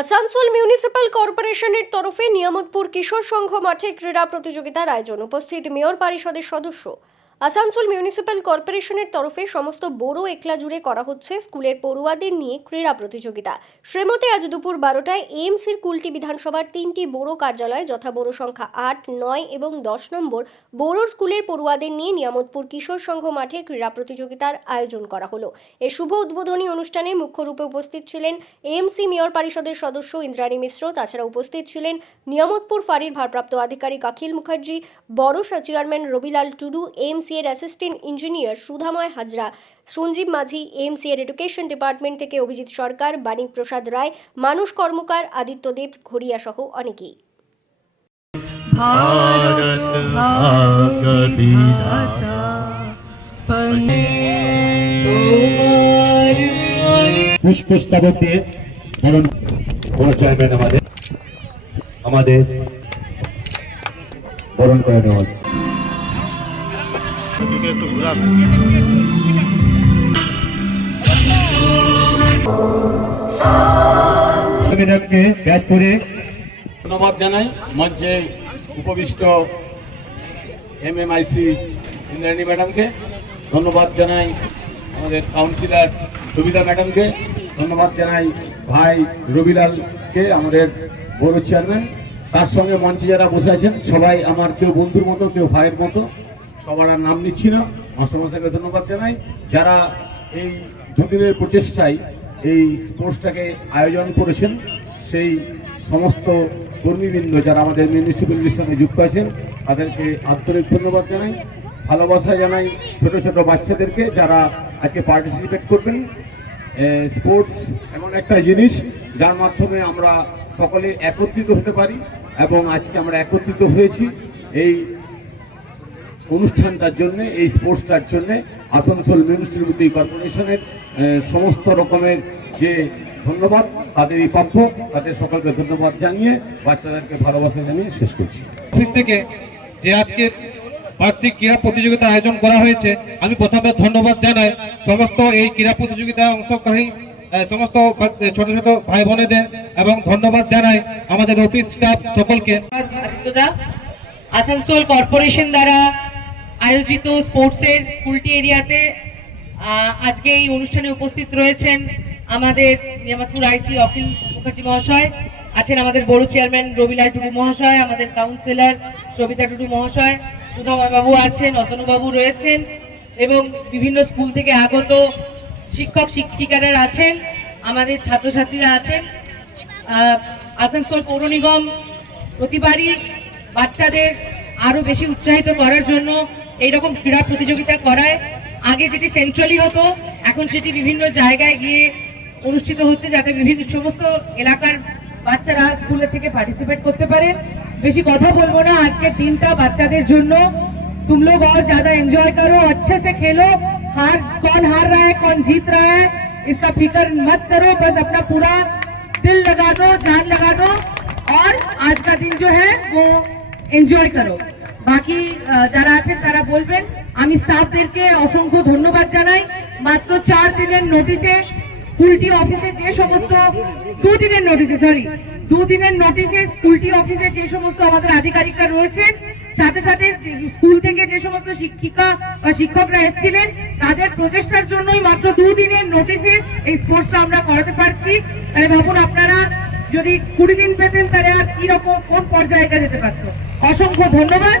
Asansol municipal কর্পোরেশনের তরফে নিয়ামতপুর কিশোর সংঘ মাঠে ক্রীড়া প্রতিযোগিতার আয়োজন। উপস্থিত মেয়র পরিষদের সদস্য আসানসোল মিউনিসিপ্যাল কর্পোরেশনের তরফে সমস্ত বড় একলা জুড়ে করা হচ্ছে স্কুলের পড়ুয়াদের নিয়ে ক্রীড়া প্রতিযোগিতা। শ্রীমতে আজ দুপুর বারোটায় এএমসির কুলটি বিধানসভার তিনটি বড় কার্যালয় যথা বড় সংখ্যা আট, নয় এবং দশ নম্বর বড় স্কুলের পড়ুয়াদের নিয়ে নিয়ামতপুর কিশোর সংঘ মাঠে ক্রীড়া প্রতিযোগিতার আয়োজন করা হলো। এ শুভ উদ্বোধনী অনুষ্ঠানে মুখ্যরূপে উপস্থিত ছিলেন এএমসি মেয়র পরিষদের সদস্য ইন্দ্রাণী মিশ্র, তাছাড়া উপস্থিত ছিলেন নিয়ামতপুর ফাঁড়ির ভারপ্রাপ্ত আধিকারিক অখিল মুখার্জি, বড় chairman Rabilal Tudu AMC এমসিএর assistant engineer Sudhamoy Hazra Sanjeev Majhi MC এর এডুকেশন ডিপার্টমেন্ট থেকে অভিজিৎ সরকার বাণী প্রসাদ রায় মানুষ কর্মকার আদিত্যদেব ঘড়িয়া সহ অনেকেই। আমাদের। আমাদের বরণ করে নেওয়া একটু ঘুরাবে। ম্যাডামকে ব্যাট করে ধন্যবাদ জানাই। মঞ্চে উপবিষ্ট এমএমআইসি ইন্দ্রাণী ম্যাডামকে ধন্যবাদ জানাই। আমাদের কাউন্সিলর সুবিধা ম্যাডামকে ধন্যবাদ জানাই। ভাই রবিলালকে আমাদের বড় চেয়ারম্যান তার সঙ্গে মঞ্চে যারা বসে আছেন সবাই আমার কেউ বন্ধুর মতো কেউ ভাইয়ের মতো। সবার আর নাম নিচ্ছি না। মাস্টারমশাইকে ধন্যবাদ জানাই। যারা এই দুদিনের প্রচেষ্টায় এই স্পোর্টসটাকে আয়োজন করেছেন, সেই সমস্ত কর্মীবৃন্দ যারা আমাদের মিউনিসিপ্যালিটির সঙ্গে যুক্ত আছেন, তাদেরকে আন্তরিক ধন্যবাদ জানাই। ভালোবাসা জানাই ছোট ছোট বাচ্চাদেরকে যারা আজকে পার্টিসিপেট করবেন। স্পোর্টস এমন একটা জিনিস, যার মাধ্যমে আমরা সকলে একত্রিত হতে পারি এবং আজকে আমরা একত্রিত হয়েছি। এই অনুষ্ঠানটার জন্য এই স্পোর্টসটার জন্য আসানসোল মিউনিসিপ্যালিটি কর্পোরেশনের সমস্ত রকমের যে ধন্যবাদ তাদেরই প্রাপ্য তাদের সকলকে ধন্যবাদ জানিয়ে বাচ্চাদেরকে ভালোবাসা জানিয়ে শেষ করছি। অফিস থেকে যে আজকে বার্ষিক ক্রীড়া প্রতিযোগিতা আয়োজন করা হয়েছে আমি প্রথমে ধন্যবাদ জানাই সমস্ত এই ক্রীড়া প্রতিযোগিতায় অংশগ্রহী সমস্ত ছোট ছোট ভাই বোনেদের এবং ধন্যবাদ জানাই আমাদের অফিস স্টাফ সকলকে। আসানসোল কর্পোরেশন দ্বারা আয়োজিত স্পোর্টসের কুলটি এরিয়াতে আজকে এই অনুষ্ঠানে উপস্থিত রয়েছেন আমাদের নিয়ামতপুর আইসি অখিল মুখার্জি মহাশয়, আছেন আমাদের বড় চেয়ারম্যান রবিলাল টুডু মহাশয়, আমাদের কাউন্সিলর সবিতা টুডু মহাশয় সুধাময় বাবু আছেন, অতনুবাবু রয়েছেন এবং বিভিন্ন স্কুল থেকে আগত শিক্ষক শিক্ষিকারা আছেন, আমাদের ছাত্রছাত্রীরা আছেন। আসানসোল পৌর নিগম প্রতিবারই বাচ্চাদের আরও বেশি উৎসাহিত করার জন্য এইরকম ক্রীড়া প্রতিযোগিতা করায় আগে যেটি সেন্ট্রালি হতো এখন সেটি বিভিন্ন জায়গায় গিয়ে অনুষ্ঠিত হচ্ছে যাতে বিভিন্ন সমস্ত এলাকার বাচ্চারা স্কুলে থেকে পার্টিসিপেট করতে পারে বেশি কথা বলবো না আজকের দিনটা বাচ্চাদের জন্য तुम लोग और ज्यादा एंजॉय करो अच्छे से खेलो हार कौन हार रहा है कौन जीत रहा है इसका फिक्र मत करो बस अपना पूरा दिल लगा दो जान लगा दो और आज का दिन जो है वो এনজয় করো বাকি যারা আছেন তারা বলবেন। আমি স্টাফদেরকে অসংখ্য ধন্যবাদ জানাই। মাত্র চার দিনের নোটিশে স্কুলটি অফিসে যে সমস্ত দুদিনের নোটিশে সরি দুদিনের নোটিশে স্কুলটি অফিসে যে সমস্ত আমাদের আধিকারিকরা রয়েছেন, সাথে সাথে স্কুল থেকে যে সমস্ত শিক্ষিকা বা শিক্ষকরা এসেছিলেন, তাদের প্রচেষ্টার জন্যই মাত্র দুদিনের নোটিশে এই স্পোর্টসটা আমরা করাতে পারছি। তাহলে ভাবুন আপনারা যদি কুড়ি দিন পেতেন, তাহলে আর কি রকম কোন পর্যায়ে এটা যেতে পারতো? অসংখ্য ধন্যবাদ।